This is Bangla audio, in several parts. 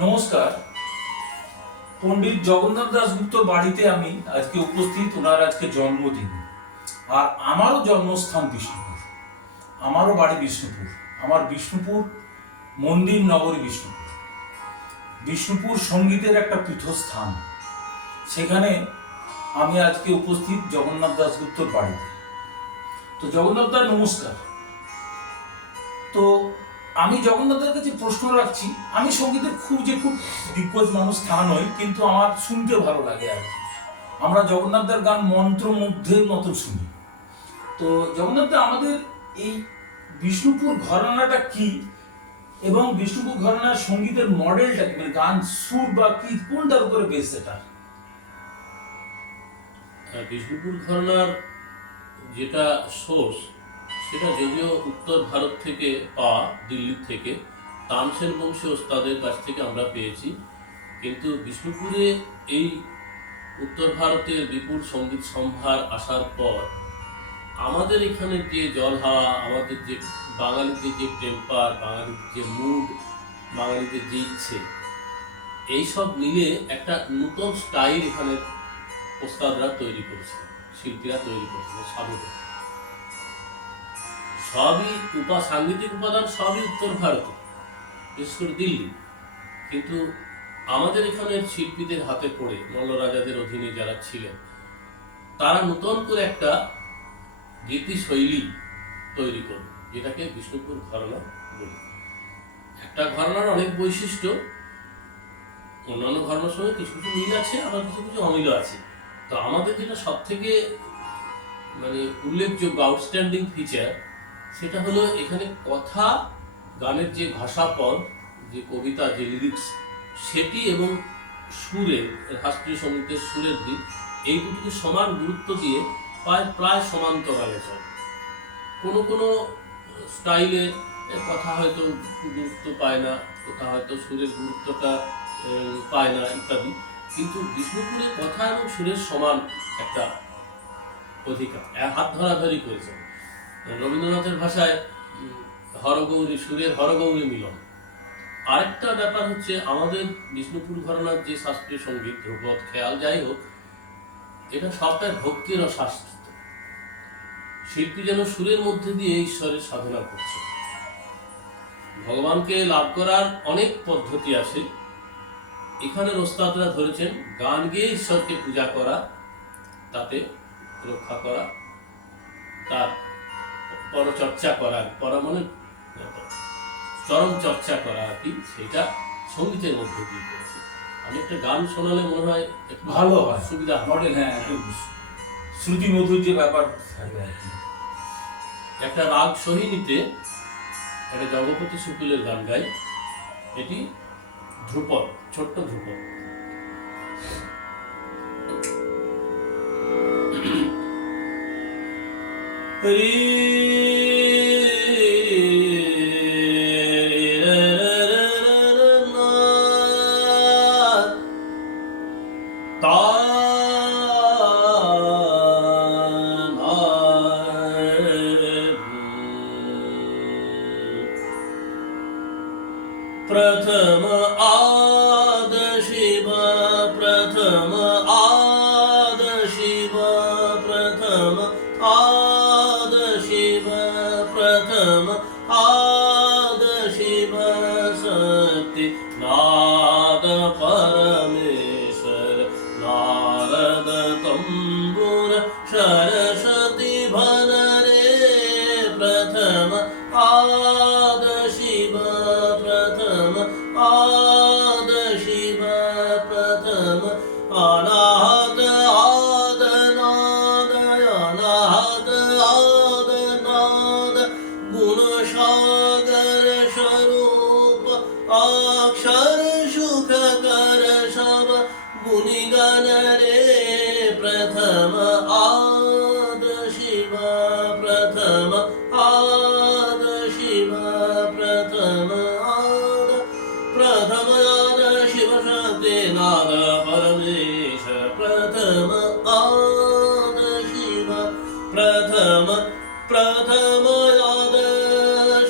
নমস্কার। পণ্ডিত জগন্নাথ দাশগুপ্তর বাড়িতে আমি আজকে উপস্থিত। ওনার আজকে জন্মদিন, আর আমারও জন্মস্থান বিষ্ণুপুর, আমারও বাড়ি বিষ্ণুপুর। আমার বিষ্ণুপুর মন্দির নগরী বিষ্ণুপুর। বিষ্ণুপুর সঙ্গীতের একটা পীঠস্থান, সেখানে আমি আজকে উপস্থিত জগন্নাথ দাশগুপ্তর বাড়িতে। তো জগন্নাথ দা নমস্কার। তো আমি জগন্নাথের কাছে প্রশ্ন রাখছি, আমি সঙ্গীতের খুব দিগ্গজ মানুষ তা নই, কিন্তু আমার শুনতে ভালো লাগে আর কি। আমরা জগন্নাথদের গান মন্ত্রমুগ্ধের মতো শুনি। তো জগন্নাথদা, আমাদের এই বিষ্ণুপুর ঘরানাটা কি, এবং বিষ্ণুপুর ঘরানার সঙ্গীতের মডেলটা কি, মানে গান সুর বা কি, কোনটার উপরে বেস এটা? বিষ্ণুপুর ঘরানার যেটা সোর্স, সেটা যদিও উত্তর ভারত থেকে পাওয়া, দিল্লি থেকে তানসেন বংশী ওস্তাদের কাছ থেকে আমরা পেয়েছি, কিন্তু বিষ্ণুপুরে এই উত্তর ভারতের বিপুল সঙ্গীত সম্ভার আসার পর আমাদের এখানে যে জল হাওয়া, আমাদের যে বাঙালিদের যে টেম্পার, বাঙালিদের যে মুড, বাঙালিদের যে ইচ্ছে, এইসব মিলে একটা নতুন স্টাইল এখানে ওস্তাদরা তৈরি করেছে, শিল্পীরা তৈরি করেছে। সবই সাংগীতিক উপাদান সবই উত্তর ভারতে, বিশেষ করে দিল্লি, কিন্তু আমাদের এখানের শিল্পীদের হাতে পড়ে মল্লরাজাদের অধীনে যারা ছিলেন, তারা নতুন করে একটা গীতিশৈলী তৈরি করবে, যেটাকে বিষ্ণুপুর ঘরানা বলি। একটা ঘরানার অনেক বৈশিষ্ট্য, অন্যান্য ঘরানার সঙ্গে কিছু কিছু মিল আছে, আবার কিছু কিছু অমিল আছে। তো আমাদের যেটা সব থেকে উল্লেখযোগ্য আউটস্ট্যান্ডিং ফিচার, সেটা হলো এখানে কথা, গানের যে ভাষাপদ, যে কবিতা, যে লিরিক্স, সেটি এবং সুরের, শাস্ত্রীয় সঙ্গীতের সুরের দিক, এই দুটিকে সমান গুরুত্ব দিয়ে প্রায় সমান্তরালে চলে। কোনো কোনো স্টাইলে কথা হয়তো গুরুত্ব পায় না, কথা হয়তো সুরের গুরুত্বটা পায় না ইত্যাদি, কিন্তু বিষ্ণুপুরে কথা এবং সুরের সমান একটা অধিকার, হাত ধরাধরি করেছে। রবীন্দ্রনাথের ভাষায় হরগৌরী, সুরের হরগৌরী মিলন। আরেকটা ব্যাপার হচ্ছে, আমাদের বিষ্ণুপুর ঘরানার যে শাস্ত্রীয় সঙ্গীত, ধ্রুপদ, খেয়াল, যাই হোক, এটা সবটাই ভক্তির শাস্ত্রিত। শিল্পী যেন সুরের মধ্যে দিয়ে ঈশ্বরের সাধনা করছে। ভগবানকে লাভ করার অনেক পদ্ধতি আছে, এখানের ওস্তাদরা ধরেছেন গান গেয়ে ঈশ্বরকে পূজা করা, তাতে রক্ষা করা, তার পরচর্চা করা, চরম চর্চা করা আর কি, সেটা সঙ্গীতের মধ্যে দিয়ে করেছে। আমি একটা গান শোনালে মনে হয় একটু ভালো হয়, সুবিধা মডেল, হ্যাঁ, শ্রুতি মধুর যে ব্যাপার। একটা রাগ সোহিনীতে একটা জগপতি শুকুলের গান গাই, এটি ধ্রুপদ, ছোট্ট ধ্রুপদ। प्रथम आद शिव, प्रथम आद शिव, प्रथम आद शिव, प्रथम आद शिव, सत्य नाद परमेश्वर, नारद तंबुर सरस्वती भन रे, प्रथम आद शिव, प्रथम आद शिव, प्रथम अनाहत आद नाद, अनाहत आद नाद, गुण सागर स्वरूप, अक्षर सुख कर सब गुणिगण रे, प्रथम आद शिव, प्रथम आद शिव, प्रथम आद शिव, शक्ति नाद परमेश्वर, प्रथम आद शिव, प्रथम आद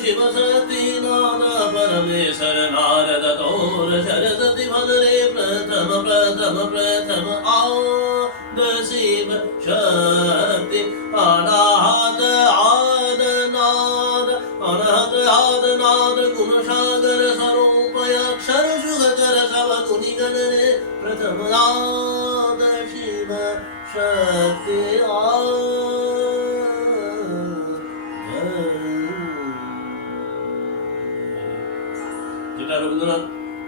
शिव, शक्ति नाद परमेश्वर, नारद तोर सरस्वती भद्रे प्रथम प्रथम प्रथम आद शिव शक्ति अनाहत आदनाद अनाहत आदनाद गुणसागर स्वरूप अक्षर सुखकर सब गुणी गण रे प्रथम आद शिव शक्ति যেটা রবীন্দ্রনাথ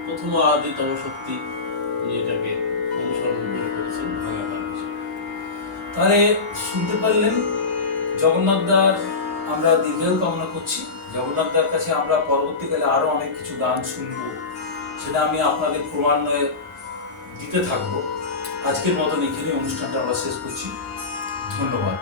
প্রথম আদিতম শক্তি উনি এটাকে অনুসরণ করে করেছেন ভাঙা গান হিসেবে। তাহলে শুনতে পারলেন জগন্নাথ দার আমরা দীর্ঘায়ু কামনা করছি। জগন্নাথ দার কাছে আমরা পরবর্তীকালে আরো অনেক কিছু গান শুনবো, সেটা আমি আপনাদের ক্রমান্বয়ে দিতে থাকবো। আজকের মতন এখানে অনুষ্ঠানটা আমরা শেষ করছি। ধন্যবাদ।